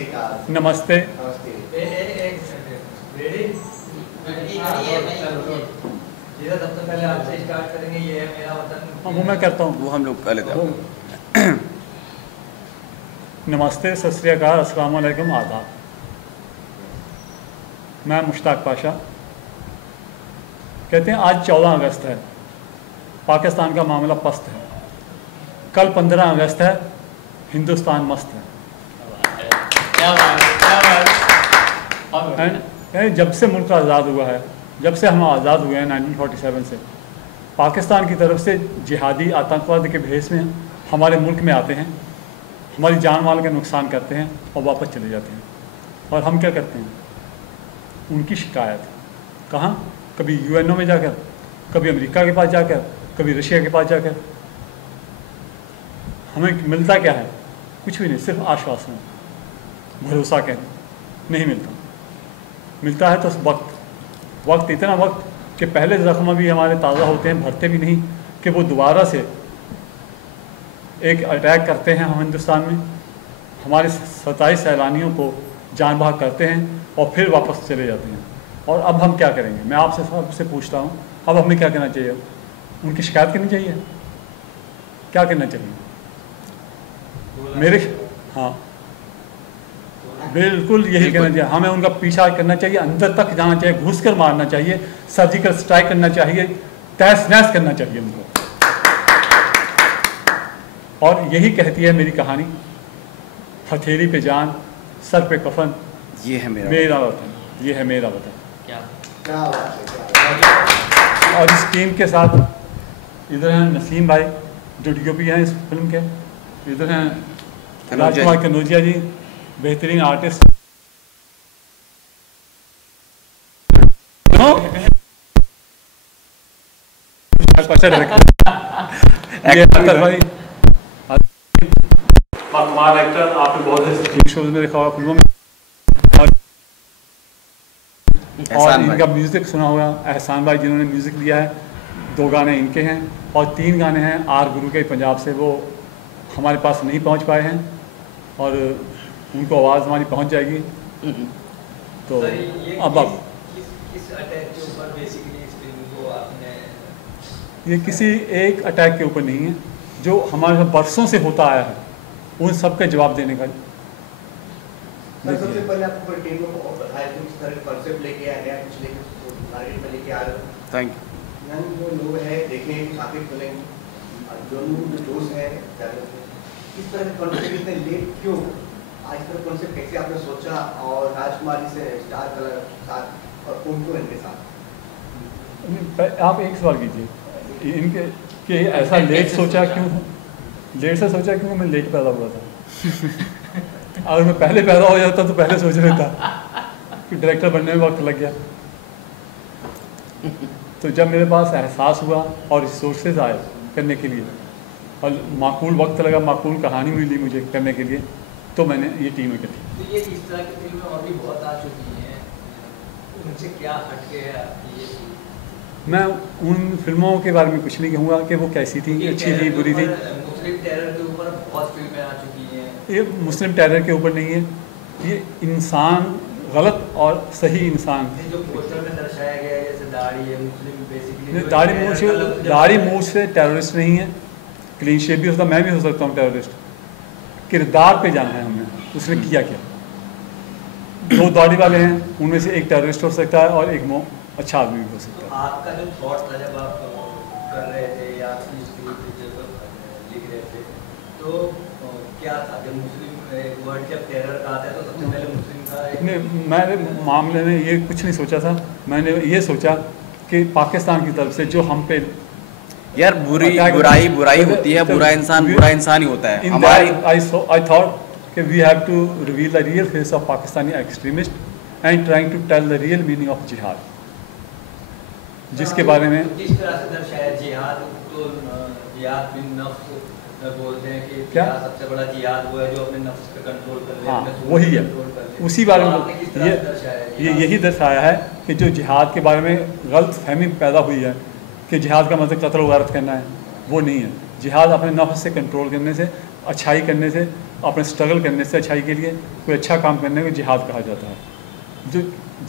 श्री अकाल। नमस्ते। नमस्ते। सबसे पहले आपसे स्टार्ट करेंगे। ये है मेरा वतन। वो मैं करता हूँ, वो हम लोग कर लेते हैं। नमस्ते, सत श्री अकाल, अस्सलाम वालेकुम, आदाब। मैं मुश्ताक पाशा। कहते हैं आज 14 अगस्त है, पाकिस्तान का मामला पस्त है। कल 15 अगस्त है, हिंदुस्तान मस्त है। क्या बात है, क्या बात है। जब से मुल्क आज़ाद हुआ है, जब से हम आज़ाद हुए हैं 1947 से, पाकिस्तान की तरफ से जिहादी आतंकवाद के भेस में हमारे मुल्क में आते हैं, हमारी जान माल का नुकसान करते हैं और वापस चले जाते हैं। और हम क्या करते हैं? उनकी शिकायत कहाँ? कभी यूएनओ में जाकर, कभी अमेरिका के पास जाकर, कभी रशिया के पास जाकर। हमें मिलता क्या है? कुछ भी नहीं, सिर्फ आश्वासन, भरोसा कहना नहीं मिलता। मिलता है तो वक्त इतना वक्त कि पहले ज़ख्म भी हमारे ताज़ा होते हैं, भरते भी नहीं कि वो दोबारा से एक अटैक करते हैं हम हिंदुस्तान में, हमारे 27 सैलानियों को जान बहक करते हैं और फिर वापस चले जाते हैं। और अब हम क्या करेंगे? मैं आपसे सबसे पूछता हूँ, अब हमें क्या करना चाहिए? उनकी शिकायत करनी चाहिए? क्या करना चाहिए? हाँ, बिल्कुल यही करना चाहिए। हमें उनका पीछा करना चाहिए, अंदर तक जाना चाहिए, घुस कर मारना चाहिए, सर्जिकल स्ट्राइक करना चाहिए, तहस नहस करना चाहिए उनको। और यही कहती है मेरी कहानी, हथेली पे जान, सर पे कफन, ये है मेरा वतन, ये है मेरा वतन। क्या बात है। और इस टीम के साथ इधर हैं नसीम भाई जो DOP हैं इस फिल्म के, इधर हैं राजकुमार कनौजिया जी, बेहतरीन आर्टिस्ट। कमाल एक्टर, आपने बहुत से शोज में देखा हुआ, फिल्मों में। और इनका म्यूज़िक सुना होगा, एहसान भाई जिन्होंने म्यूज़िक लिया है। 2 गाने इनके हैं और 3 गाने हैं आर गुरु के पंजाब से, वो हमारे पास नहीं पहुंच पाए हैं और उनको आवाज़ हमारी पहुंच जाएगी। तो अब किस अटैक के ऊपर बेसिकली इस फिल्म को आपने? ये किसी एक अटैक के ऊपर नहीं है, जो हमारे बरसों से होता आया है, उन सब के जवाब देने का। सबसे पहले आपको टीम को बताया कि किस तरह का कॉन्सेप्ट लेके आए हैं, कुछ लेके मार्केट में लेके आ रहे हो। Thank you. जो लोग हैं देखें, काफी खुले जो दोस्त हैं, किस तरह का कॉन्सेप्ट इतने लेट क्यों? आज तरह कॉन्सेप्ट कैसे आपने सोचा? और राजकुमार जी से स्टार कलर साथ और उनको इनके साथ आप एक सवाल कीजिए इनके कि ऐसा लेट सोचा क्यों? लेट से सोचा क्यों? मैं लेट पैदा हुआ था। अगर मैं पहले पैदा हो जाता तो पहले सोच लेता, कि डायरेक्टर बनने में वक्त लग गया। तो जब मेरे पास एहसास हुआ और रिसोर्सेज आए करने के लिए और माकूल वक्त लगा, माकूल कहानी मिली मुझे करने के लिए, तो मैंने ये टीम इकट्ठी। तो ये इस तरह की फिल्में और भी बहुत आ चुकी हैं, उनसे क्या हटके है आपकी ये? मैं उन फिल्मों के बारे में कुछ नहीं कहूँगा कि वो कैसी थी, अच्छी थी, बुरी थी। मुस्लिम टेरर के ऊपर बहुत फिल्में आ चुकी हैं। ये मुस्लिम टेरर के ऊपर नहीं है, ये इंसान, गलत और सही इंसान। जो पोस्टर में दर्शाया गया है जैसे दाढ़ी है, मुस्लिम बेसिकली दाढ़ी मूंछ से टेररिस्ट नहीं है। क्लीन शेव भी होता, मैं भी हो सकता हूँ टेररिस्ट। किरदार पे जाना है हमने, उसने किया क्या। 2 दाढ़ी वाले हैं, उनमें से एक टेररिस्ट हो सकता है और एक अच्छा आदमी भी हो सकता है। आपका जो थॉट था जब आप कर रहे थे या स्क्रिप्ट लिख रहे थे, तो क्या था? जब मुस्लिम वर्ड जब टेरर का आता है तो सबसे पहले मुस्लिम का मैंने मामले में ये कुछ नहीं सोचा था। मैंने ये सोचा कि पाकिस्तान की तरफ से जो हम पे यार बुराई होती है, बुरा इंसान ही होता है। हमारी I thought कि we have to reveal the real face of Pakistani extremist and trying to tell the real meaning of jihad, जिसके बारे में किस तरह से दर्शाया जिहाद? तो जिहाद बिन नफ्स बोलते हैं कि क्या सबसे बड़ा जिहाद वो है जो अपने नफ्स पे कंट्रोल कर ले। हाँ, वही है, उसी बारे में यही दर्शाया है कि जो जिहाद के बारे में गलत फहमी पैदा हुई है कि जिहाद का मतलब कत्ल वारत करना है, वो नहीं है। जिहाद अपने नफ्स से कंट्रोल करने से, अच्छाई करने से, अपने स्ट्रगल करने से अच्छाई के लिए कोई अच्छा काम करने को जिहाद कहा जाता है। जो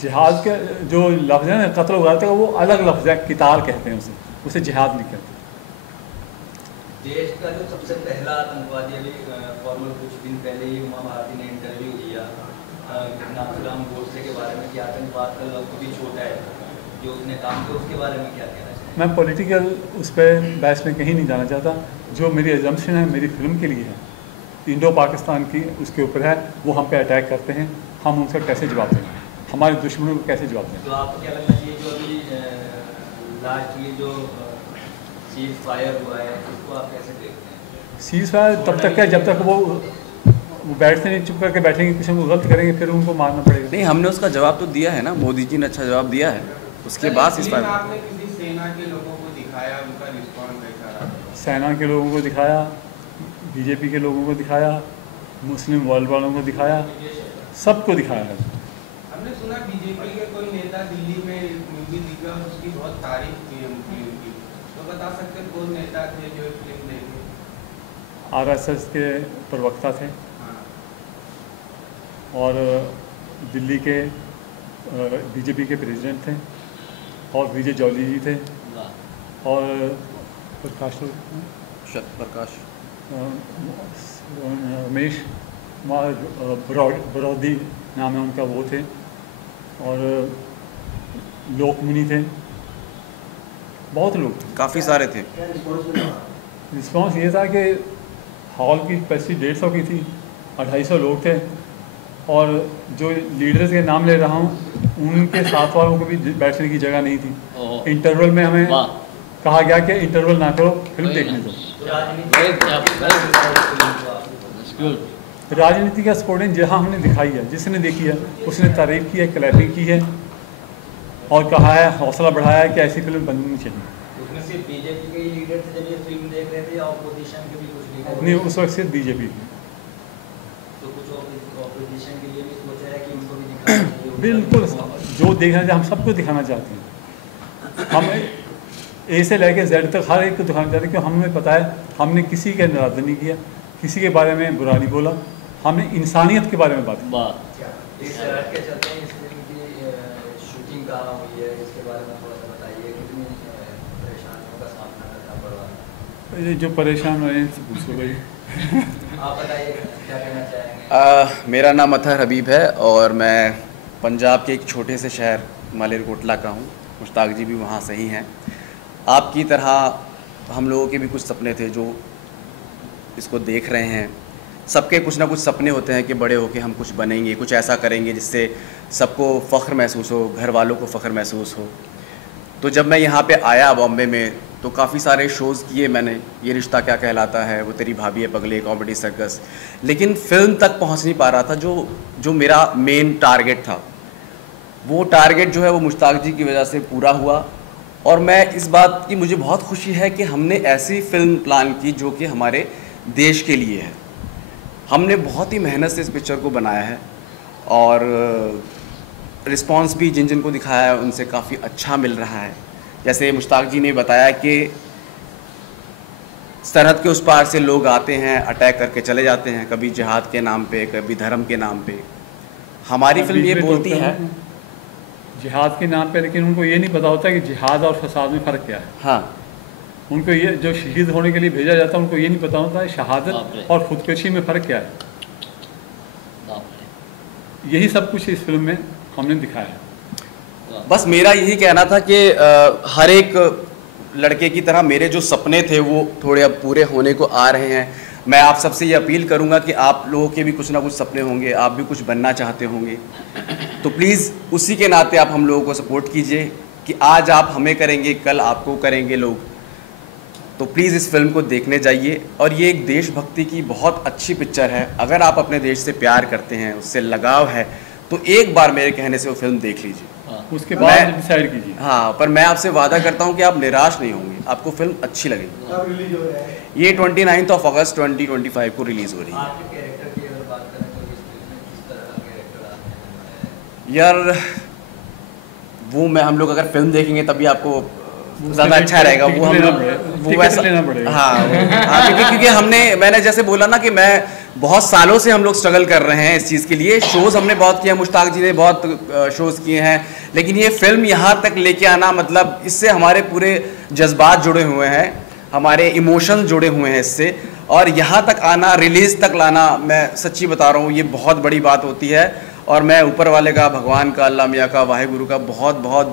जिहाद का जो लफ्ज़ है ना कत्ल वगैरह का, वो अलग लफ्ज़ है, किताल कहते हैं उसे जिहाद नहीं कहते। देश का जो सबसे पहला आतंकवादी अभी फॉर्मल कुछ दिन पहले ही उमा भारती ने इंटरव्यू दिया नाथुराम गोडसे के बारे में कि आतंकवाद का लफ्ज़ भी छोटा है जो उसने काम किया, उसके बारे में क्या कहना चाहिए? मैं पॉलिटिकल उस पर बहस में कहीं नहीं जाना चाहता। जो मेरी एजम्पशन है मेरी फिल्म के लिए है, इंडो पाकिस्तान की उसके ऊपर है, वो हम पे अटैक करते हैं, हम उनका कैसे जवाब दें, हमारे दुश्मनों को कैसे जवाब दें। तो आपको क्या लगना चाहिए जो अभी लास्टली जो सीज फायर हुआ है उसको आप कैसे देखते हैं? सीज फायर तब तक है जब तक वो बैठते नहीं, चुप करके बैठेंगे, किसी को गलत करेंगे फिर उनको मारना पड़ेगा। नहीं, हमने उसका जवाब तो दिया है ना, मोदी जी ने अच्छा जवाब दिया है। उसके बाद इस पर आपने किसी सेना के लोगों को दिखाया, उनका रिस्पॉन्स कैसा रहा? सेना के लोगों को दिखाया, बीजेपी के लोगों को दिखाया, मुस्लिम वर्ल्ड वालों को दिखाया, सबको दिखाया है। हमने सुना बीजेपी के कोई नेता दिल्ली में मूवी दिखा और उसकी बहुत तारीफ की है फिल्म की, तो बता सकते कौन नेता थे जो फिल्म देखे? आरएसएस के प्रवक्ता थे हाँ। और दिल्ली के बीजेपी के प्रेसिडेंट थे और विजय जौली जी थे और प्रकाश प्रकाश रमेश बरौदी नाम है उनका, वो थे और लोकमुनि थे, बहुत लोग थे, काफ़ी सारे थे। क्या रिस्पॉन्स मिला? रिस्पॉन्स ये था कि हॉल की कैपेसिटी 150 की थी, 250 लोग थे और जो लीडर्स के नाम ले रहा हूँ उनके साथ वालों को भी बैठने की जगह नहीं थी। इंटरवल में हमें कहा गया कि इंटरवल ना करो, फिल्म देखने दो। राजनीति का स्पोर्टिंग जहाँ हमने दिखाई है, जिसने देखी है उसने तारीफ की है, क्लैपिंग की है और कहा है, हौसला बढ़ाया है कि ऐसी फिल्म बननी चाहिए। उसमें सिर्फ बीजेपी के ही लीडर थे जब ये फिल्म देख रहे थे या ऑपोजिशन के भी कुछ लीडर? नहीं, उस वक्त सिर्फ बीजेपी। तो कुछ ऑपोजिशन के लिए भी सोचा है कि उनको भी दिखाना चाहिए? बिल्कुल, जो देखना चाहिए हम सबको दिखाना चाहते हैं। हम ए से लेकर जेड तक हर एक को दिखाना चाहते हैं, क्योंकि हमें पता है हमने किसी के नाराज नहीं किया, किसी के बारे में बुरा नहीं बोला, हमने इंसानियत के बारे में बात की। इस शहर के चलते इस फिल्म की शूटिंग कहाँ हुई है, इसके बारे में थोड़ा सा बताइए, कितनी परेशानियों का सामना करना पड़ा? ये जो परेशान हुए हैं पूछो भाई। आप बताइए क्या कहना चाहेंगे? मेरा नाम अतहर हबीब है और मैं पंजाब के एक छोटे से शहर मालेरकोटला का हूँ। मुश्ताक जी भी वहाँ से ही हैं। आपकी तरह हम लोगों के भी कुछ सपने थे जो इसको देख रहे हैं। सबके कुछ ना कुछ सपने होते हैं कि बड़े होके हम कुछ बनेंगे, कुछ ऐसा करेंगे जिससे सबको फ़ख्र महसूस हो, घर वालों को फ़ख्र महसूस हो। तो जब मैं यहाँ पे आया बॉम्बे में तो काफ़ी सारे शोज़ किए मैंने, ये रिश्ता क्या कहलाता है, वो तेरी भाभी है पगले, कॉमेडी सर्कस, लेकिन फ़िल्म तक पहुँच नहीं पा रहा था। जो मेरा मेन टारगेट था, वो टारगेट जो है वो मुश्ताक जी की वजह से पूरा हुआ। और मैं इस बात की मुझे बहुत खुशी है कि हमने ऐसी फ़िल्म प्लान की जो कि हमारे देश के लिए है। हमने बहुत ही मेहनत से इस पिक्चर को बनाया है और रिस्पांस भी जिन जिन को दिखाया है उनसे काफ़ी अच्छा मिल रहा है। जैसे मुश्ताक जी ने बताया कि सरहद के उस पार से लोग आते हैं, अटैक करके चले जाते हैं, कभी जिहाद के नाम पे, कभी धर्म के नाम पे। हमारी फिल्म ये बोलती है जिहाद के नाम पे, लेकिन उनको ये नहीं पता होता कि जिहाद और फसाद में फ़र्क क्या है। हाँ, उनको ये जो शहीद होने के लिए भेजा जाता है उनको ये नहीं पता होता है शहादत और ख़ुदकशी में फ़र्क क्या है। यही सब कुछ इस फिल्म में हमने दिखाया है। बस मेरा यही कहना था कि हर एक लड़के की तरह मेरे जो सपने थे वो थोड़े अब पूरे होने को आ रहे हैं। मैं आप सबसे ये अपील करूंगा कि आप लोगों के भी कुछ ना कुछ सपने होंगे, आप भी कुछ बनना चाहते होंगे, तो प्लीज़ उसी के नाते आप हम लोगों को सपोर्ट कीजिए कि आज आप हमें करेंगे, कल आपको करेंगे लोग। तो प्लीज़ इस फिल्म को देखने जाइए। और ये एक देशभक्ति की बहुत अच्छी पिक्चर है। अगर आप अपने देश से प्यार करते हैं, उससे लगाव है, तो एक बार मेरे कहने से वो फिल्म देख लीजिए, उसके बाद डिसाइड कीजिए। हाँ, पर मैं आपसे वादा करता हूँ कि आप निराश नहीं होंगे, आपको फिल्म अच्छी लगेगी। कब रिलीज हो रहा है? ये 29 अगस्त 2025 को रिलीज़ हो रही है। आपके कैरेक्टर की अगर बात करें तो इस फिल्म में किस तरह का कैरेक्टर आपने? यार वो हम लोग अगर फिल्म देखेंगे तभी आपको ज़्यादा अच्छा रहेगा। वो हम लोग वो वैसा लेना पड़ेगा। हाँ, क्योंकि मैंने जैसे बोला ना कि मैं बहुत सालों से हम लोग स्ट्रगल कर रहे हैं इस चीज़ के लिए। शोज़ हमने बहुत किए, मुश्ताक जी ने बहुत शोज़ किए हैं, लेकिन ये फिल्म यहाँ तक लेके आना, मतलब इससे हमारे पूरे जज्बात जुड़े हुए हैं, हमारे इमोशन जुड़े हुए हैं इससे, और यहाँ तक आना, रिलीज़ तक लाना, मैं सच्ची बता रहा हूँ, ये बहुत बड़ी बात होती है। और मैं ऊपर वाले का, भगवान का, अल्लाह मियाँ का, वाहिगुरु का बहुत बहुत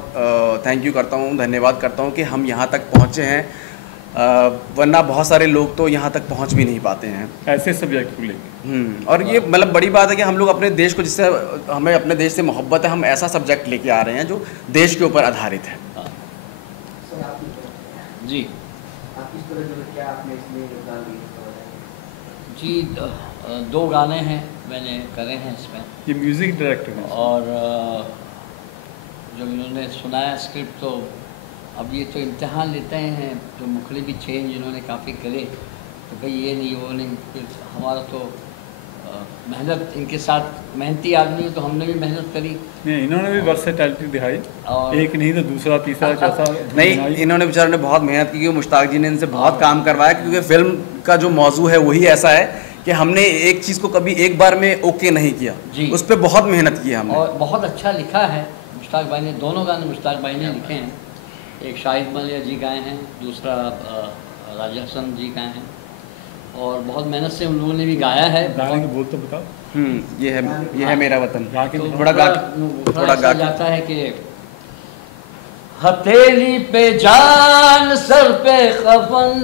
थैंक यू करता हूँ, धन्यवाद करता हूँ कि हम यहाँ तक पहुँचे हैं, वरना बहुत सारे लोग तो यहाँ तक पहुँच भी नहीं पाते हैं ऐसे सब्जेक्ट को लेकर। और ये मतलब बड़ी बात है कि हम लोग अपने देश को, जिससे हमें अपने देश से मोहब्बत है, हम ऐसा सब्जेक्ट लेके आ रहे हैं जो देश के ऊपर आधारित है। सर आप जी आप किस तरह जो क्या आपने इसमें योगदान दिया? जी 2 गाने हैं मैंने करे हैं इसमें, ये म्यूज़िक डायरेक्टर हैं। और जब इन्होंने सुनाया स्क्रिप्ट तो अब ये तो इम्तिहान लेते हैं, जो मुखलिफी चेंज इन्होंने काफ़ी करे, तो भाई ये नहीं वो नहीं, फिर हमारा तो मेहनत, इनके साथ मेहनती आदमी है तो हमने भी मेहनत करी। नहीं, इन्होंने भी वर्सेटैलिटी दिखाई, और एक नहीं तो दूसरा तीसरा चौथा नहीं, इन्होंने बेचारे ने बहुत मेहनत की, मुश्ताक जी ने इनसे बहुत काम करवाया, क्योंकि फिल्म का जो मौजू है वही ऐसा है कि हमने एक चीज़ को कभी एक बार में ओके नहीं किया जी, उस पर बहुत मेहनत की हमने, और बहुत अच्छा लिखा है। मुश्ताक भाई ने, दोनों गाने मुश्ताक भाई ने लिखे हैं, एक शाहिद मलिया जी गाए हैं, दूसरा राजा हसन जी गाए हैं, और बहुत मेहनत से उन लोगों ने भी गाया है। गाने के बोल तो बताओ। ये है मेरा वतन। तो थोड़ा गा जाता है कि हथेली पे जान, सर पे कफन,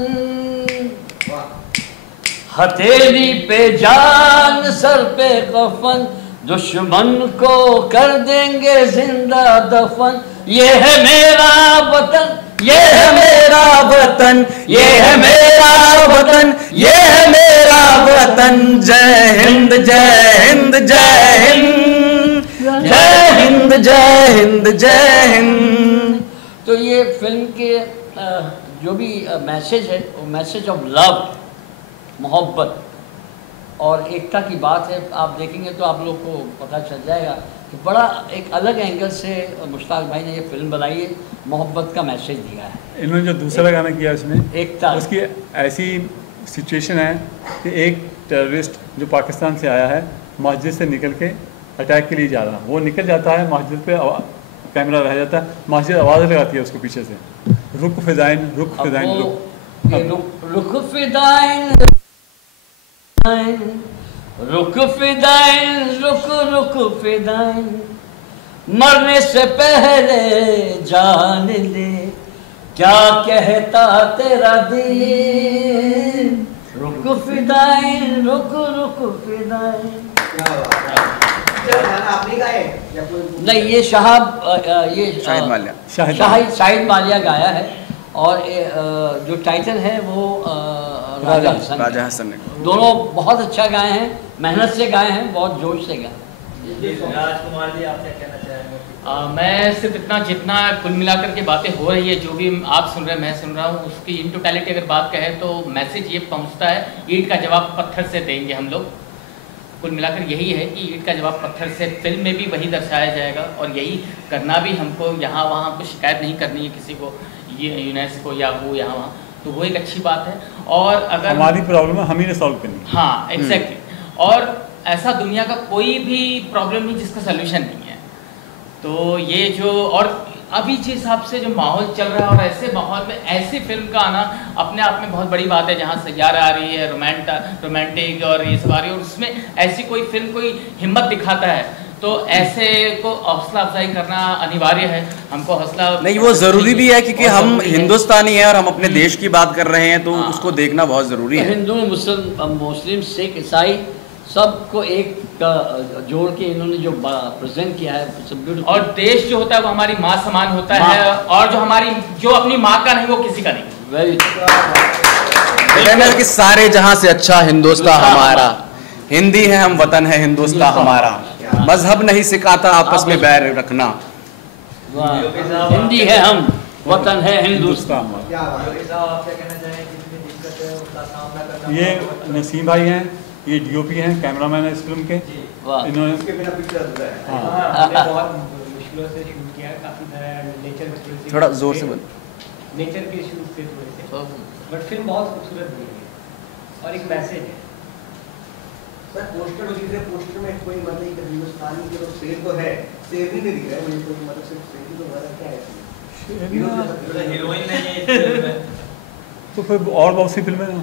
हथेली पे जान, सर पे कफन, दुश्मन को कर देंगे जिंदा दफन, ये है मेरा वतन, ये है मेरा वतन, ये है मेरा वतन, ये है मेरा वतन, जय हिंद जय हिंद जय हिंद, जय हिंद जय हिंद जय हिंद। तो ये फिल्म के जो भी मैसेज है, वो मैसेज ऑफ लव, मोहब्बत और एकता की बात है। आप देखेंगे तो आप लोग को पता चल जाएगा कि बड़ा एक अलग एंगल से मुश्ताक भाई ने ये फिल्म बनाई है, मोहब्बत का मैसेज दिया है। इन्होंने जो दूसरा गाना किया इसमें एकता, उसकी ऐसी सिचुएशन है कि एक टेररिस्ट जो पाकिस्तान से आया है, मस्जिद से निकल के अटैक के लिए जा रहा है, वो निकल जाता है, मस्जिद पे कैमरा रह जाता है, मस्जिद आवाज़ लगाती है उसको पीछे से, रुक फिदाइन रुक फिदाइन रुक फिदाइन रुक फिदाइन, रुक रुक फिदाइन, मरने से पहले जान ले, क्या कहता तेरा दिल, रुक फिदाइन, रुक रुक फिदाइन। आपने गाए या कोई? नहीं, ये ये शाहिद मालिया गाया है, और जो टाइटल है वो राजा हसन ने। दोनों बहुत अच्छा गाए हैं, मेहनत से गाए हैं, बहुत जोश से गाए। राजकुमार जी, आप क्या कहना चाहेंगे? मैं सिर्फ इतना, जितना कुल मिलाकर के बातें हो रही है, जो भी आप सुन रहे हैं, मैं सुन रहा हूँ, उसकी इन टोटलिटी अगर बात कहें तो मैसेज ये पहुँचता है, ईंट का जवाब पत्थर से देंगे हम लोग। कुल मिलाकर यही है कि ईंट का जवाब पत्थर से, फिल्म में भी वही दर्शाया जाएगा, और यही करना भी हमको, यहाँ वहाँ हमको शिकायत नहीं करनी है किसी को, ये यूनेस्को या वो यहाँ वहाँ, तो वो एक अच्छी बात है। और अगर हमारी प्रॉब्लम है, हम ही ने सॉल्व करनी है। हाँ, एग्जैक्टली। और ऐसा दुनिया का कोई भी प्रॉब्लम नहीं जिसका सोल्यूशन नहीं है। तो ये जो, और अभी जिस हिसाब से जो माहौल चल रहा है, और ऐसे माहौल में ऐसी फिल्म का आना अपने आप में बहुत बड़ी बात है, जहाँ सैयारा आ रही है, रोमांटिक और ये सब आ रही है, और उसमें ऐसी कोई फिल्म कोई हिम्मत दिखाता है, तो ऐसे को हौसला अफजाई करना अनिवार्य है। हमको हौसला नहीं, वो ज़रूरी भी है, क्योंकि हम हिंदुस्तानी हैं और हम अपने देश की बात कर रहे हैं, तो उसको देखना बहुत ज़रूरी है। हिंदू, मुस्लिम, सिख, ईसाई सबको एक जोड़ के इन्होंने जो प्रेजेंट किया है, और देश जो होता है वो हमारी माँ समान होता है, और जो अपनी माँ का नहीं वो किसी का नहीं। वेरी कि सारे जहाँ से अच्छा हिंदुस्तान हमारा, हिंदी है हम, वतन है हिंदुस्तान हमारा, मजहब नहीं सिखाता आपस में बैर रखना, हिंदी है हम, वतन है हिंदुस्तान। ये नसीम भाई हैं, ये डीओपी हैं, कैमरामैन है इस फिल्म के। इन्होंने इसके बिना पिक्चर अधूरा है। हमने बहुत मुश्किलों से शूट किया है, काफ़ी नेचर, थोड़ा जोर से बोल। नेचर के शूट थे थोड़े से, बट फिल्म बहुत खूबसूरत बनी है और एक मैसेज है। सर पोस्टर दिख रहे, पोस्टर में कोई मतलब हिंदुस्तानी के तो शेर तो है, शेर नहीं दिख रहा है मुझे, कोई मतलब सिर्फ शेर ही तो मतलब क्या है हीरोइन नहीं है इस फिल्म में। तो फिर और बहुत सी फिल्में हैं।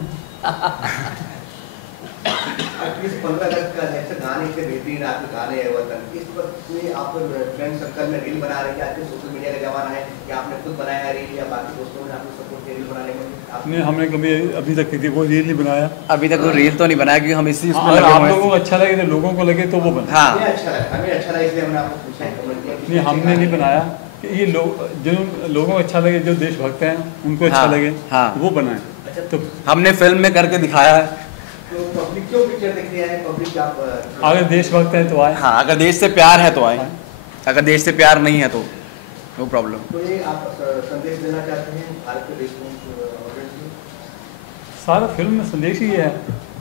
एटलीस्ट 15 अगस्त का जैसे गाने के बेहतरीन आपके गाने हैं वतन, इस वक्त में आप फ्रेंड सर्कल में रील बना रहे हैं, आजकल सोशल मीडिया का जमाना है कि आपने खुद बनाया है रील या बाकी दोस्तों ने आपको सपोर्ट किया रील बनाने में? नहीं, हमने कभी अभी तक किसी को रील नहीं बनाया। अभी तक वो रील तो नहीं बनाया क्योंकि हम इसी उसमें अगर लगे आप हुए हैं। लोगों को अच्छा लगे तो लोगों को लगे तो वो बना। हाँ हमें अच्छा लगा, हमें अच्छा लगा इसलिए हमने आपको पूछा है, कमेंट किया। नहीं, हमने नहीं बनाया कि ये लोग जो लोगों को अच्छा लगे, जो देशभक्त हैं उनको अच्छा हाँ, लगे हाँ। वो बनाए। अच्छा, तो हमने फिल्म में करके दिखाया है। तो पब्लिक क्यों पिक्चर देख रही है? पब्लिक आप अगर देशभक्त हैं तो आए। हाँ, अगर देश से प्यार है तो आए, अगर देश से प्यार नहीं है तो नो प्रॉब्लम। तो ये आप संदेश देना चाहते हैं भारत के देश में ऑडियंस को? सारा फिल्म में संदेश ही है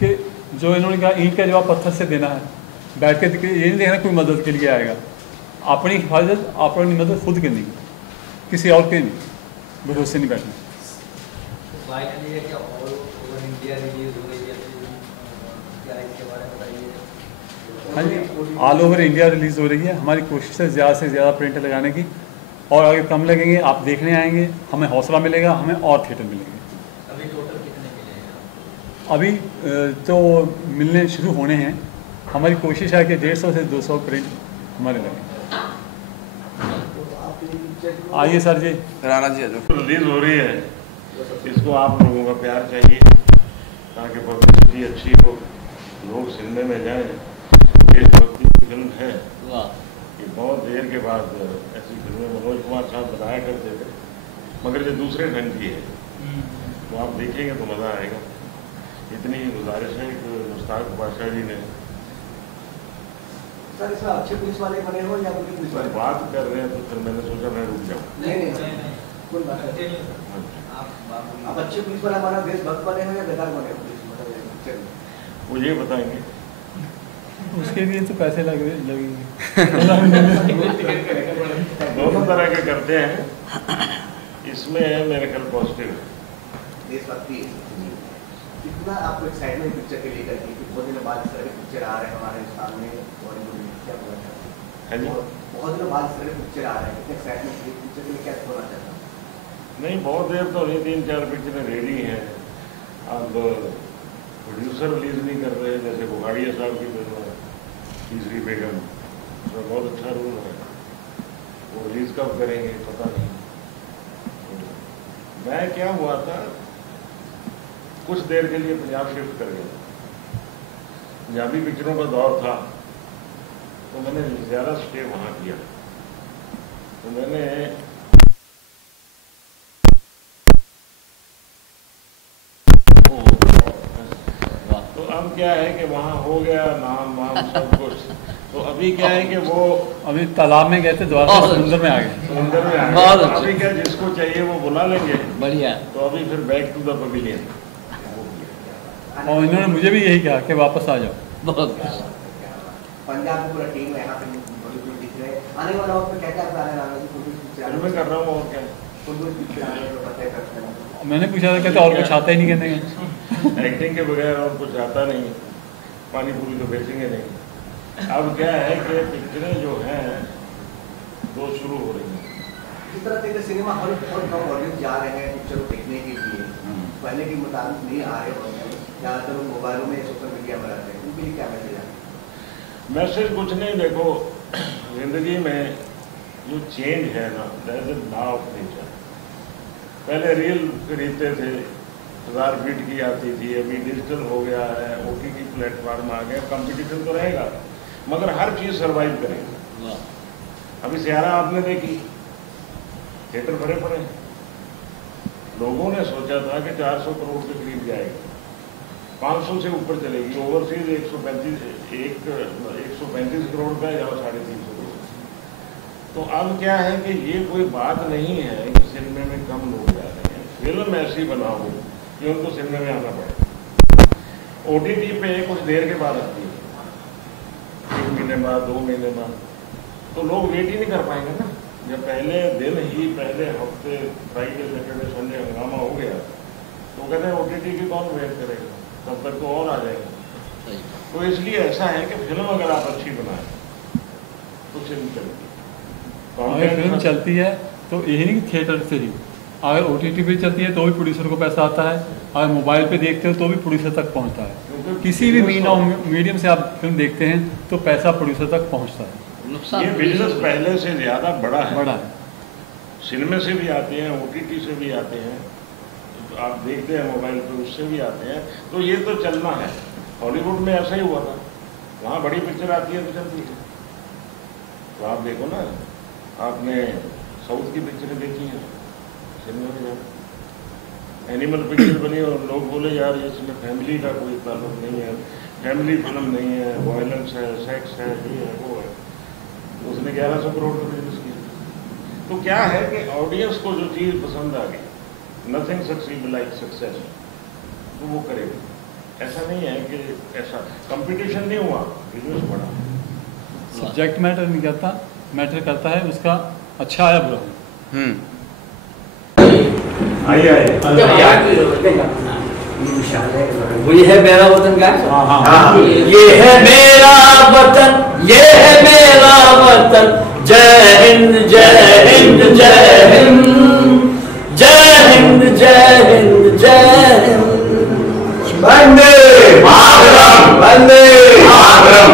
कि जो इन्होंने कहा ईंट का जवाब पत्थर से देना है, बैठ के ये नहीं देखना कोई मदद के लिए आएगा, अपनी हिफाजत अपनी मदद खुद करनी, किसी और के नहीं, भरोसे नहीं बैठना। फाइनली ये क्या ऑल ओवर इंडिया रिलीज हो रही है, क्या इसके बारे में बताइए? हाँ जी, ऑल ओवर इंडिया रिलीज़ हो रही है। हमारी कोशिश है ज़्यादा से ज़्यादा प्रिंट लगाने की, और अगर कम लगेंगे आप देखने आएंगे, हमें हौसला मिलेगा, हमें और थिएटर मिलेंगे। अभी टोटल कितने मिलेंगे? अभी तो मिलने शुरू होने हैं। हमारी कोशिश है कि 150 से 200 प्रिंट हमारे लगे। आइए सर जी। राणा जी रिलीज हो रही है, इसको आप लोगों का प्यार चाहिए ताकि पब्लिसिटी अच्छी हो, लोग सिनेमा में जाएं। देशभक्ति की फिल्म है कि बहुत देर के बाद ऐसी फिल्में मनोज कुमार साहब बनाया करते थे, मगर ये दूसरे ढंग की है, तो आप देखेंगे तो मज़ा आएगा। इतनी ही गुजारिश है कि मुश्ताक बादशाह जी ने सर इसमें अच्छे पुलिस वाले बने हो या बुरी पुलिस वाले? बात कर रहे हैं तो फिर मैंने सोचा मैं रुक जाऊँ। नहीं, कोई बात नहीं। आप अच्छे पुलिस वाला हमारा देशभक्त बने हो या बेकार बने हो पुलिस मतलब? वो ये बताएंगे। उसके लिए तो पैसे लगेंगे। दोनों तरह के करते हैं, इसमें मेरे ख्याल पॉजिटिव है। देशभक्ति कितना आपको एक्साइटमेंट पिक्चर के लिए करती है कि बहुत दिनों बाद इस तरह के पिक्चर आ रहे हैं हमारे सामने बॉलीवुड में, क्या बोलना चाहते हैं? बहुत दिनों बाद इस तरह के पिक्चर आ रहे हैं, कितने एक्साइटमेंट पिक्चर के लिए क्या बोलना चाहते हैं? नहीं, बहुत देर तो नहीं, 3-4 पिक्चरें रेडी हैं। अब प्रोड्यूसर रिलीज नहीं कर रहे, जैसे बुखाड़िया साहब की फिल्म है तीसरी बेगम, उसमें बहुत अच्छा रोल है, वो रिलीज कब करेंगे पता नहीं। मैं क्या हुआ था, कुछ देर के लिए पंजाब शिफ्ट कर गया, पंजाबी पिक्चरों का दौर था, तो मैंने ज़्यादा स्टे वहाँ किया। तो मैंने तो अब क्या है कि वहाँ हो गया नाम वाम सब कुछ, तो अभी क्या है कि वो अभी तालाब में गए थे, द्वारका समुद्र में आ गए। समुद्र में आ बहुत गए। अच्छा। अभी क्या जिसको चाहिए वो बुला लेंगे, बढ़िया। तो अभी फिर बैक टू द पवेलियन। और इन्होंने मुझे भी यही कहा कि वापस आ जाओ। बहुत पंजाब में पूरा टीम है यहाँ पे बॉलीवुड दिख रहे हैं, आने वाला वक्त में क्या क्या प्लान है राणा जी? कोई पिक्चर फिल्में कर रहा हूँ और क्या, कोई पिक्चर आने का पता है करते हैं? मैंने पूछा था, कहते और कुछ आता ही नहीं कहने का। एक्टिंग के बगैर और कुछ आता नहीं, पानी पूरी तो बेचेंगे नहीं। अब क्या है कि पिक्चरें जो हैं वो शुरू हो रही हैं। इस तरह से सिनेमा हॉल बहुत कम ऑडियंस जा रहे हैं पिक्चर को देखने के लिए, पहले के मुताबिक नहीं आ रहे ऑडियंस, ज़्यादातर लोग मोबाइलों में सोशल मीडिया में रहते हैं, उनके लिए क्या मैसेज है? मैसेज कुछ नहीं, देखो जिंदगी में जो चेंज है ना, that is law of nature. पहले रील खरीदते थे, 1000 फीट की आती थी, अभी डिजिटल हो गया है, OTT प्लेटफॉर्म आ गया, कंपटीशन तो रहेगा, मगर हर चीज़ सर्वाइव करेगी। अभी सियारा आपने देखी, थिएटर भरे पड़े, लोगों ने सोचा था कि 400 करोड़ के करीब जाएगी, 500 से ऊपर चलेगी, ओवरसीज 135 करोड़ का या 350 करोड़। तो अब क्या है कि ये कोई बात नहीं है कि सिनेमा में कम लोग जा रहे हैं, फिल्म ऐसी बनाओ कि उनको सिनेमा में आना पड़े। OTT पे कुछ देर के बाद आती है, 1 महीने बाद, 2 महीने बाद, तो लोग वेट ही नहीं कर पाएंगे ना। जब पहले दिन ही, पहले हफ्ते, फ्राइडे सैटरडे संडे हंगामा हो गया, तो कहते हैं OTT की कौन वेट करेगा, तब तक तो और आ जाएगा। तो इसलिए ऐसा है कि फिल्म अगर आप अच्छी बनाए तो फिल्म चलती है। अगर फिल्म चलती है तो यही नहीं कि थिएटर से ही, अगर OTT पे चलती है तो भी प्रोड्यूसर को पैसा आता है, अगर मोबाइल पे देखते हो तो भी प्रोड्यूसर तक पहुंचता है। किसी भी मीडियम से आप फिल्म देखते हैं तो पैसा प्रोड्यूसर तक पहुंचता है। ये बिजनेस पहले से ज़्यादा बड़ा है। सिनेमा से भी आते हैं, OTT से भी आते हैं, तो आप देखते हैं मोबाइल पे, उससे भी आते हैं। तो ये तो चलना है। हॉलीवुड में ऐसा ही हुआ था, वहाँ बड़ी पिक्चर आती है तो चलती है। तो आप देखो ना, आपने साउथ की पिक्चरें देखी हैं सिनेमा में जाकर, एनिमल पिक्चर बनी और लोग बोले यार इसमें फैमिली का कोई ताल्लुक नहीं है, फैमिली फिल्म नहीं है, वायलेंस है, सेक्स है, ये है, वो है। उसने 1100 करोड़ का बिजनेस किया। तो क्या है कि ऑडियंस को जो चीज़ पसंद आ गई, नथिंग सक्सीड लाइक सक्सेस, तो वो करेगा। ऐसा नहीं है कि ऐसा कंपटीशन नहीं हुआ, बिजनेस बढ़ा। सब्जेक्ट मैटर नहीं करता, मैटर करता है उसका अच्छा आया बुरा। आइए ये है मेरा वतन का, ये है मेरा वतन, ये है मेरा वतन। जय हिंद जय हिंद जय हिंद, जय हिंद जय हिंद जय हिंद। वंदे मातरम, वंदे मातरम।